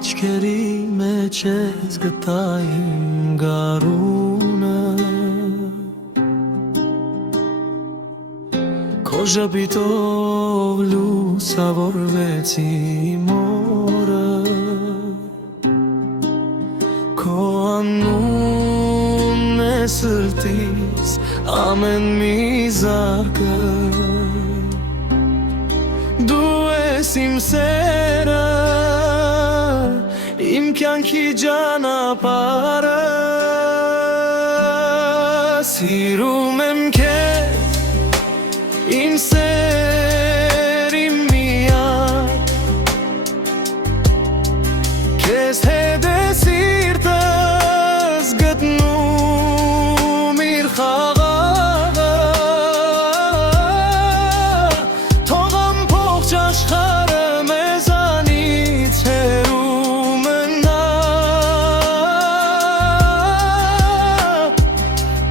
աչքերի մեջ ես գտա իմ գարունը Քո ժպիտով լուսավորվեց իմ օրը Քո անունն է սրտիս ամեն մի զարկը Դու ես իմ սերը Իմ կյանքի ճանապարհը Սիրում եմ քեզ Իմ սեր, իմ միակ Քեզ հետ է սիրտս գտնում իր խաղաղը Թող ամբողջ աշխարհը մեզանից հեռու մնա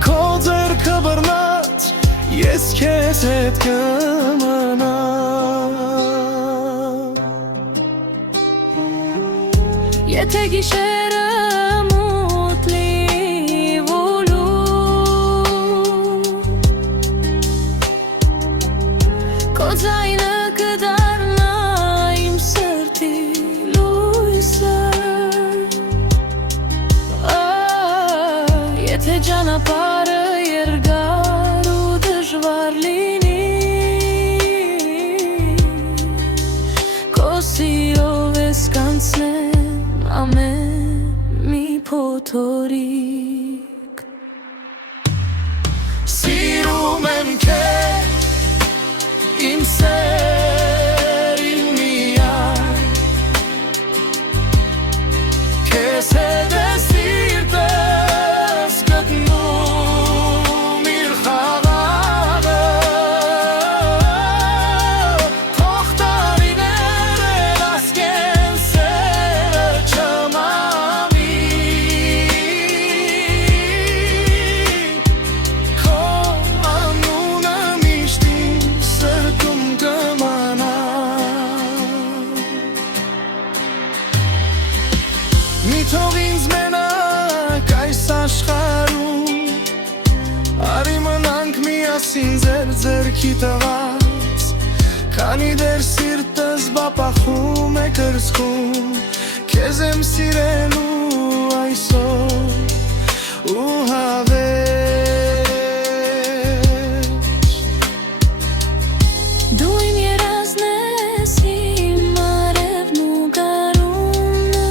Քո ձեռքը բռնած ես քեզ հետ կմնամ Եթե գիշերը մութ լիվ ու լուռ Քո ձայնը կդառնա իմ սրտի լույսը Եթե ճանապարհը երկար ու դժվար լինի Քո սիրով ես կանցնեմ ամեն մի փոթորիկ Սիրում եմ քեզ Իմ սեր, իմ միակ Քեզ հետ է սիրտս գտնում իր խաղաղը Թող տարիները ասկեն սերը չմամի Քո անունը միշտ իմ սրտում կմնա Մի թող ինձ մենակ այս աշխարհում Արի մնանք միասին ձեր ձեռքի տված Քանի դեռ սիրտս բապախում է կրծքում Քեզ եմ սիրելու այսօր ու հավերժ Դու իմ երազն ես իմ արևն ու գարունը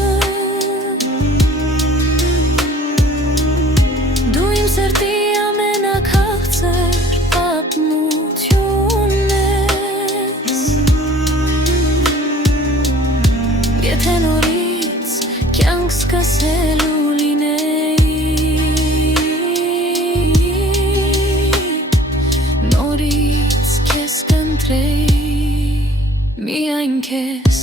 Դու իմ սրտի ամենաքաղցր պատմությունն ես Եթե նորից կյանք սկսելու լինեի Նորից քեզ կընտրեի Միայն քեզ